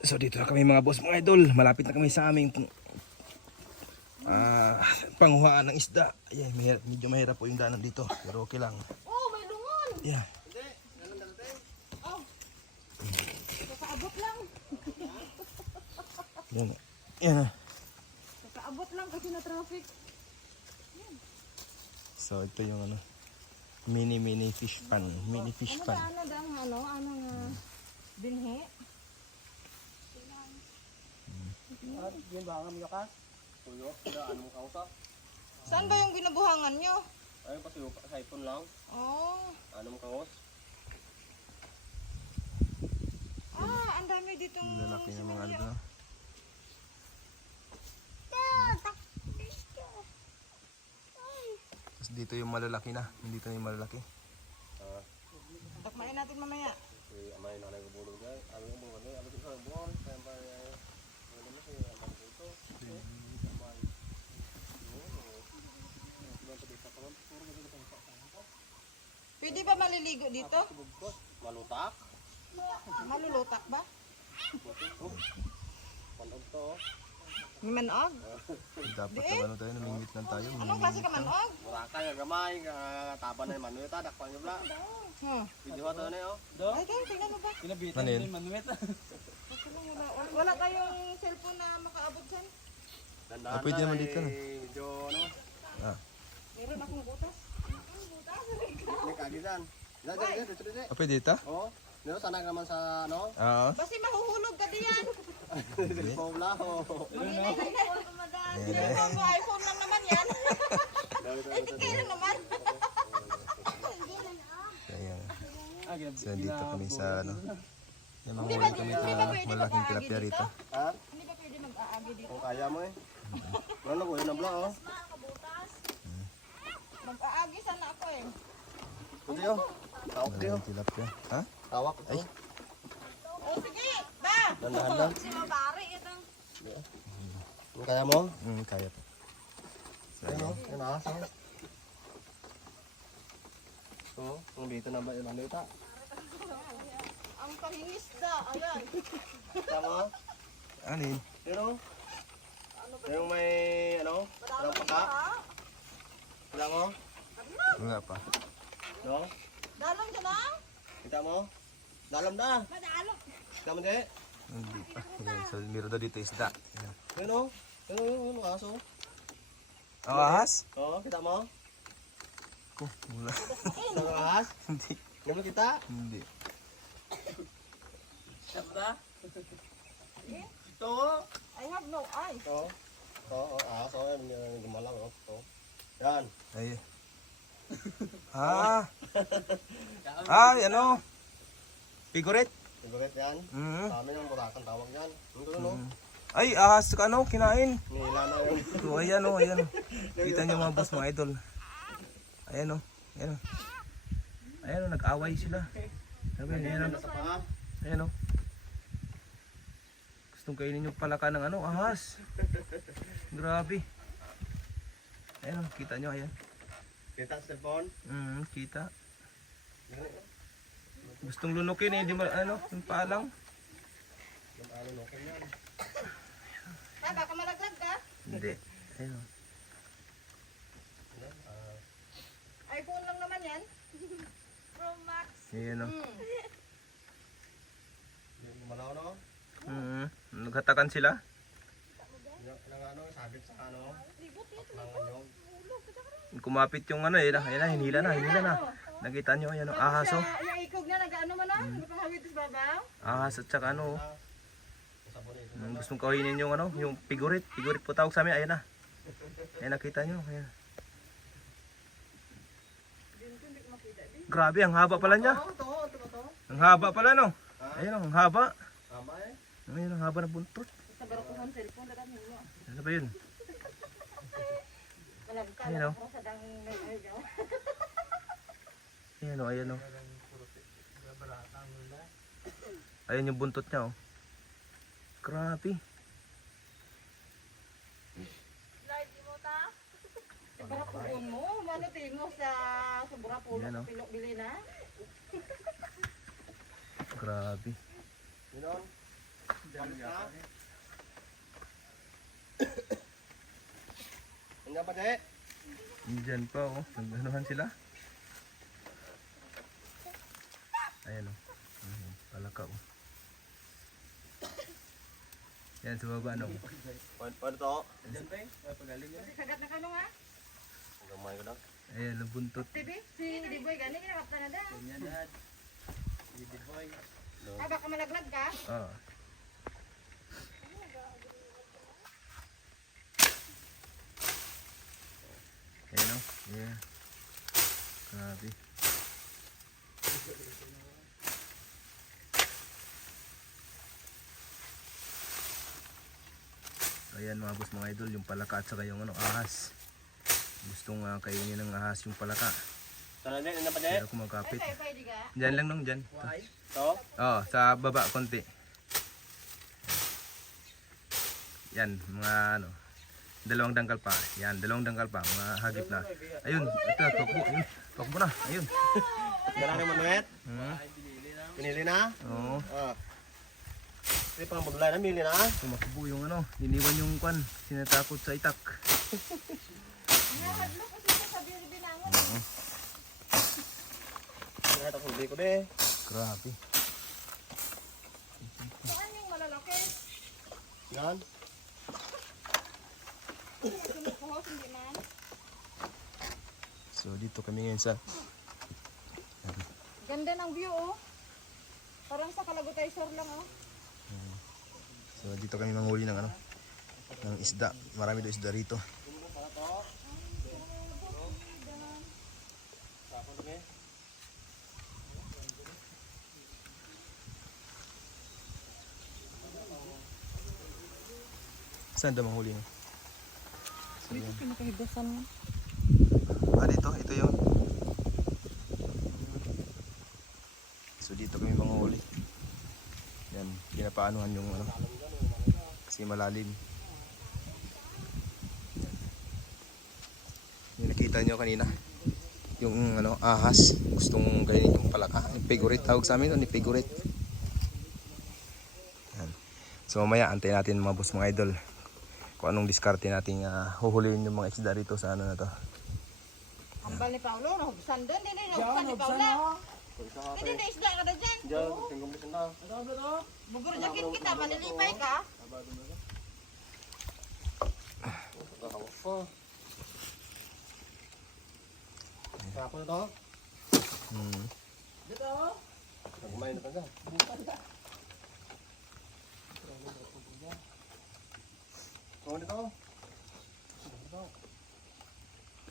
So dito na kami mga boss, mga idol. Malapit na kami sa aming panghuhaan ng isda. Ayan, medyo mahirap po yung daanan dito. Pero okay lang. Oh, may lungon. Yeah. Oh. Kakaabot lang. Yan. Yan. Kakaabot lang kasi na traffic. So ito yung ano, mini fish pan. Mini fish pan. Ano dang ano binhi? Yan ba ang mga ka? Tuyo, anong kausa? Saan ba yung binubuhangan nyo? Ayun kasi sa iPhone lang. Oh. Anong kaos? Ang dami ditong Lalaki ng mga ano. Tapos dito yung malalaki na. Dito na yung malalaki. Takmain natin mamaya. Amay na nagbulog dyan. Ano yung bulog dyan? Ano yung bulog dyan? Siyempre, ano naman siya? Ano dito? Pwede ba maliligo dito? Malutak? Malulutak ba? Panog to. May manog? Dapat na ano tayo, namingwit lang tayo. Anong klase ka manog? Murakay, gamay, taba na yung manuyo ta. Dakpan nyo bla. Video ka to na yun. Ay, tayo, tingnan mo ba? Ano yun? Wala tayong cellphone na makaabot dyan. Dandahan pwede naman dito, no? Medyo ano? Meron akong butas. Butas? May kagitan. Dito. Pwede dito? Oo. Dito sana naman sa ano? Oo. Basi mahuhulog ka diyan. Cellphone lang. Mag-inay ka iPhone kumadan. Cellphone mo, iPhone lang naman yan. Eh, kailan naman? Ayan. So dito kami sa ano. Yung mga Hindi huli ba kami pwede sa malaking mag-aagi tilapia dito? rito. Ha? Hindi ba pwede mag-aagi dito? Kung kaya mo eh. Ano ko, yun ang bla oh. Mag-aagi sana ako eh. Kunti yun. Tawak ko yun. Malaking tilapia. Ha? Tawak. Ay. Oh, sige! Ba! Dandahan lang. Si Mabari ito. Kung kaya mo? Kaya po. So, Ayun ayan. oh. Yun ah. So, kung dito na ba yun ang luta? Ang pangingisda, ayan. Tama? Ano yun? Yun oh. Yung may ano? Walang paka? Wala mo? Wala pa. No? Dalong ka lang? Kita mo? Dalam na. Madalong. Kita mo di? Hindi pa. Ayan. So meron daw dito isda. Ayan. Yun oh. Yun oh. Aso. Oh, ahas? Oo, kita mo? Ko, wala. Sa ahas? Hindi. Ganun kita? Hindi. Sabda? Ito. I have no eyes. Ito. Oo, ahas. Oo, yan. Gumalang oh. Ito. Yan. Ay. Ano? Figurette? Favorite yan. Sa amin yung burakan tawag yan. Ang gulo no? Ay, ahas ka ano, kinain. Nila na yung... So, ayan o, ayan o. Kita niyo mga boss, mga idol. Ayan o, ayan o. Ayan o, nag-away sila. Sabi, ayan o. Sa paa. Ayan o. Gustong kainin yung palaka ng ano, ahas. Grabe. Ayan o, kita nyo, ayan. Kita sa cellphone. Kita. Gustong lunukin eh, di ba, ano, yung palang. Ah, baka malaglag ka? Hindi. Ayan o. iPhone lang naman yan. Pro Max. Ayan o. Malaw no? Naghatakan sila. Yung ano, sabit sa ano. Langan yung... Kumapit yung ano eh, ayan na, hinila na. Nakita nyo, ayan o, ahas o. Yung ikog na, nag-ano man ah? Hindi pang hawid sa babaw? Ahas at saka ano, gustong kainin yung ano, yung figurette po tawag sa amin, ayan na. Ayan nakita nyo, ayan. Grabe, ang haba pala niya. Ang haba pala no. Ayan ang haba. Tama eh. Ayan ang haba ng buntot. Sa barakuhan cellphone, dapat mo. Ano ba yun? Ayan o. Sa dang Ayan o, ayan o. Ayan yung buntot niya o. Grabe. barakuhan mo, manutin mo sa barakuhan Yan, oh. pilok bili na. Grabe. Yun on. Hanggang pa, Che? Diyan pa oh. Naganohan sila. Ayan oh. Palaka oh. Yan sa baba no. Paano to? Kagat na kano nga? Gamay ko na. Ayan, nabuntot. TV, si Diboy gani kinakapta na daw. Ah, baka malaglag ka? Ah. Ayan oh. Yeah. Grabe. Ayan mga boss mga idol, yung palaka at saka yung ano, ahas. Gustong kainin ng ahas yung palaka. Sana din, ano pa, Che? Kaya ako magkapit. Ay, pwede ka. Diyan lang nung dyan. To? Oh, sa baba konti. Yan, mga ano. Dalawang dangkal pa. Yan, dalawang dangkal pa. Mga hagip na. Ayun, ito, tukbo. Ayun, tukbo na. Ayun. Kailangan ni Manuet? Pinili na? Oo. Ah. Hindi pang budlay na, mili na. Tumakbo yung ano. Iniwan yung kwan. Sinatakot sa itak. Nakadlo kasi sa binangon. Lahat ang huli ko de. Grabe. Saan yung malalaki? Yan. Sinukuhos, hindi man. So, dito kami ngayon sa Ganda ng view, oh. Parang sa Kalagutay-Sur lang, oh. So, dito kami manghuli ng ano. Ng isda. Marami daw isda rito. Saan daw manghuli no? So, Dito pinakahigasan mo. dito. Ito yun. So, dito kami manghuli. Yan. Pinapaanuhan yung ano. Kasi malalim. Yan. Yung nakita nyo kanina. Yung ano, ahas. Gustong kainin yung palaka. Yung figurite. Tawag sa amin. Yung figurite. Yan. So, mamaya antayin natin mga boss mga idol. Kung anong diskarte nating huhulihin yung mga isda rito sa ano na to. Ambal ni Paulo, nahubsan doon. Hindi, nahubsan ni Paulo. Hindi, naisda ka na dyan. Diyan, tingnan mo siya na. Bugor jacket kita, malilipay ka. Nakakawak pa. Kako na to? Nagmay na taga. Kung dito?